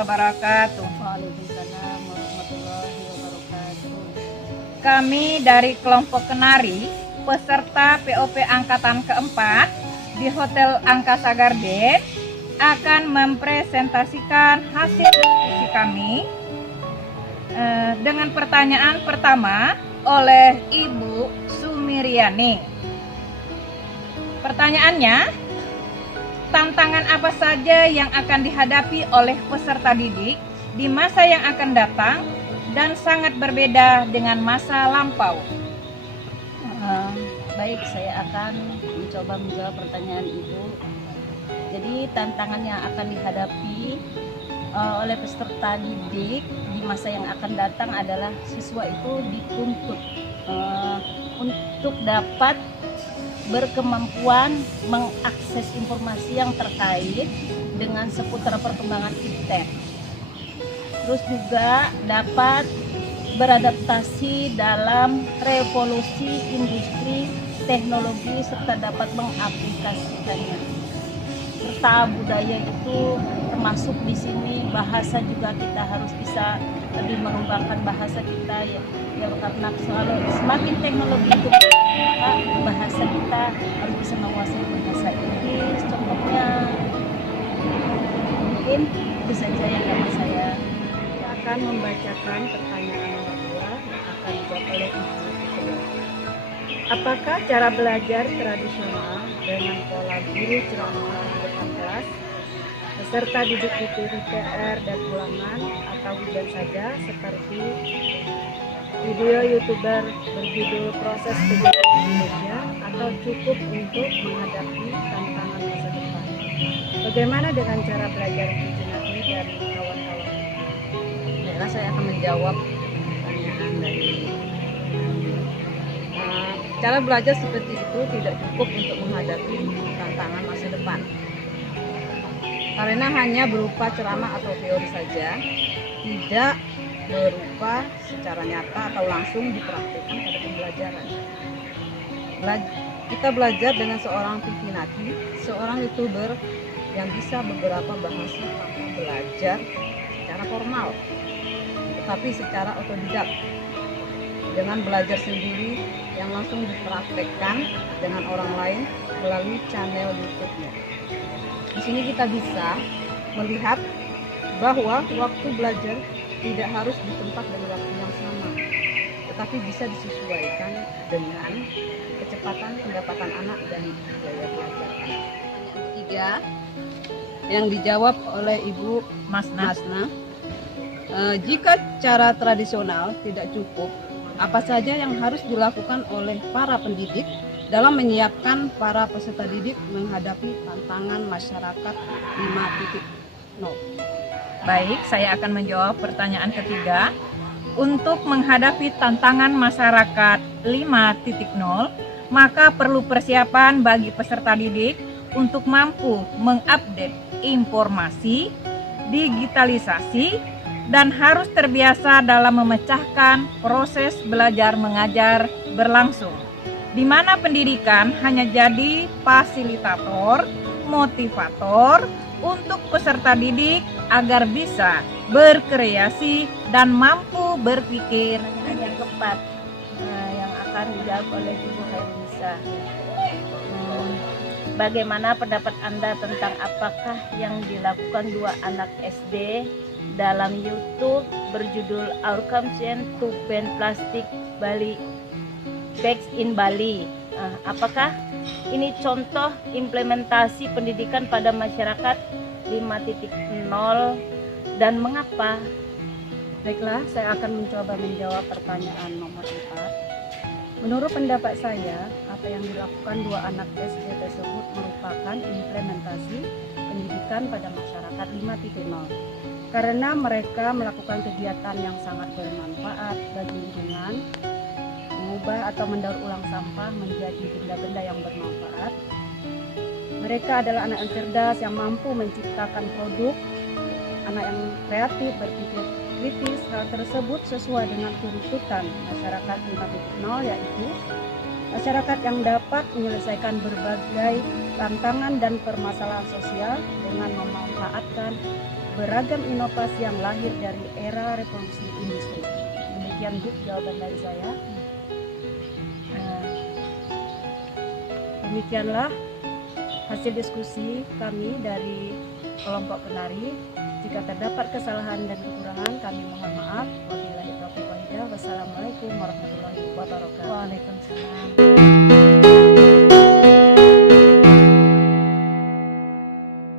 wabarakatuh. Waalaikumsalam warahmatullahi wabarakatuh. Kami dari kelompok Kenari, peserta POP Angkatan keempat di Hotel Angkasa Garden akan mempresentasikan hasil diskusi kami dengan pertanyaan pertama oleh Ibu Sumiryani. Pertanyaannya, tantangan apa saja yang akan dihadapi oleh peserta didik di masa yang akan datang dan sangat berbeda dengan masa lampau? Baik, saya akan mencoba menjawab pertanyaan Ibu. Jadi tantangan yang akan dihadapi oleh peserta didik di masa yang akan datang adalah siswa itu dituntut untuk dapat berkemampuan mengakses informasi yang terkait dengan seputar perkembangan iptek. Terus juga dapat beradaptasi dalam revolusi industri teknologi serta dapat mengaplikasikannya. Serta budaya itu termasuk di sini, bahasa juga kita harus bisa lebih mengembangkan bahasa kita ya karena selalu semakin teknologi itu bahasa kita harus bisa menguasai bahasa Inggris contohnya. Mungkin itu saja yang dapat saya akan membacakan pertanyaan nomor 2 yang akan dijawab oleh Ibu Fitria. Apakah cara belajar tradisional dengan pola guru ceramah di depan kelas, peserta didik diberi PR dan ulangan atau hujan saja seperti video YouTuber berjudul Proses Belajar Indonesia atau cukup untuk menghadapi tantangan masa depan? Bagaimana dengan cara belajar Fitri dan kawan-kawan? Baiklah, saya akan menjawab pertanyaan dari cara belajar seperti itu tidak cukup untuk menghadapi tantangan masa depan. Karena hanya berupa ceramah atau teori saja, tidak berupa secara nyata atau langsung dipraktikkan pada pembelajaran. Kita belajar dengan seorang Tivinati, seorang YouTuber yang bisa beberapa bahasa tanpa belajar secara formal, tetapi secara otodidak, dengan belajar sendiri yang langsung dipraktekkan dengan orang lain melalui channel YouTube-nya. Di sini kita bisa melihat bahwa waktu belajar tidak harus di tempat dan waktu yang sama, tetapi bisa disesuaikan dengan kecepatan pendapatan anak dan gaya belajar anak. Ketiga, yang dijawab oleh Ibu Masna. Jika cara tradisional tidak cukup, apa saja yang harus dilakukan oleh para pendidik dalam menyiapkan para peserta didik menghadapi tantangan masyarakat 5.0? Baik, saya akan menjawab pertanyaan ketiga. Untuk menghadapi tantangan masyarakat 5.0, maka perlu persiapan bagi peserta didik untuk mampu mengupdate informasi, digitalisasi, dan harus terbiasa dalam memecahkan proses belajar mengajar berlangsung, di mana pendidikan hanya jadi fasilitator, motivator untuk peserta didik agar bisa berkreasi dan mampu berpikir. Yang keempat, yang akan dijawab oleh Ibu Hairunisa. Bagaimana pendapat Anda tentang apakah yang dilakukan dua anak SD dalam YouTube berjudul Our Campaign to Ban Plastic Bali Bags in Bali? Apakah ini contoh implementasi pendidikan pada masyarakat 5.0 dan mengapa? Baiklah, saya akan mencoba menjawab pertanyaan nomor 4. Menurut pendapat saya, apa yang dilakukan dua anak SD tersebut merupakan implementasi pendidikan pada masyarakat 5.0 karena mereka melakukan kegiatan yang sangat bermanfaat bagi lingkungan, mengubah atau mendaur ulang sampah menjadi benda-benda yang bermanfaat. Mereka adalah anak yang cerdas yang mampu menciptakan produk, anak yang kreatif, berpikir kritis. Hal tersebut sesuai dengan tuntutan masyarakat 5.0, yaitu masyarakat yang dapat menyelesaikan berbagai tantangan dan permasalahan sosial dengan memanfaatkan beragam inovasi yang lahir dari era revolusi industri. Demikian Bu jawaban dari saya. Demikianlah hasil diskusi kami dari kelompok penari. Jika terdapat kesalahan dan kekurangan, kami mohon maaf. Wabillahi taufiq wal hidayah. Wassalamualaikum warahmatullahi wabarakatuh. Waalaikumsalam.